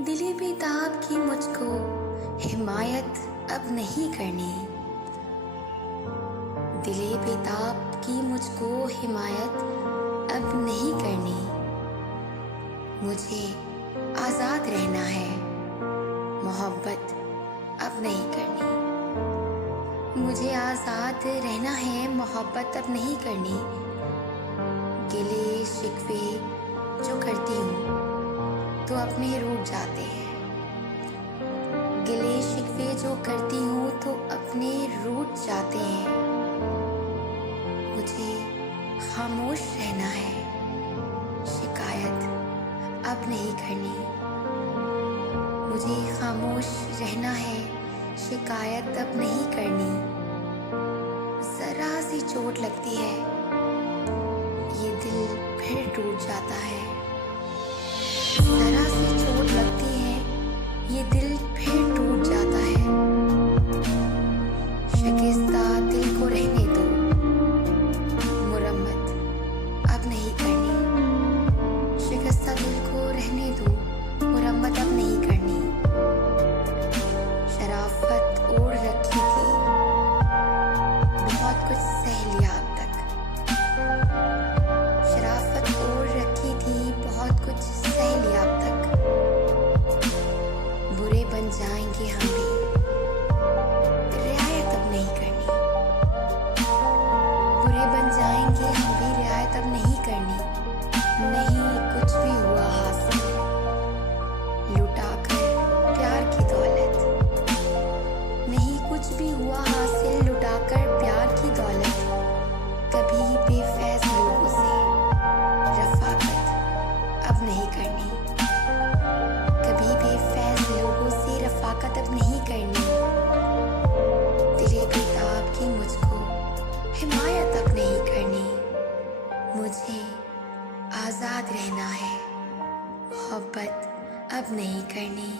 दिले बेताब की मुझको हिमायत अब नहीं करनी। दिले बेताब की मुझको हिमायत अब नहीं करनी। मुझे आज़ाद रहना है, मोहब्बत अब नहीं करनी। मुझे आज़ाद रहना है, मोहब्बत अब नहीं करनी। गिले शिकवे जो करती हूँ तो अपने रूठ जाते हैं। गिले शिकवे जो करती हूँ तो अपने रूठ जाते हैं। मुझे खामोश रहना है, शिकायत अब नहीं करनी। मुझे खामोश रहना है, शिकायत अब नहीं करनी। ज़रा सी चोट लगती है, ये दिल फिर टूट जाता है। ज़रा सी चोट लगती है, ये दिल फिर टूट जाता है। शिकस्ता दिल को रहने दो, मुरम्मत अब नहीं करनी। शिकस्ता दिल को रहने दो, मुरम्मत अब नहीं करनी। शराफत ओढ़ रखी थी, बहुत कुछ सह लिया अब तक। शराफत ओढ़ रखी थी, बहुत कुछ सह लिया अब तक। बुरे बन जाएंगे हम भी, रियायत अब नहीं करनी। बुरे बन जाएंगे हम भी, रियायत अब नहीं करनी। नहीं कुछ भी हुआ हासिल, लुटाकर प्यार की दौलत। नहीं कुछ भी हुआ हासिल, लुटाकर प्यार की दौलत। कभी बेफैज़ लोगों से रफ़ाक़त अब नहीं करनी। कभी बेफैज़ लोगों से रफ़ाक़त अब नहीं करनी। दिले बेताब की मुझको हिमायत अब नहीं करनी। मुझे आज़ाद रहना है, मोहब्बत अब नहीं करनी।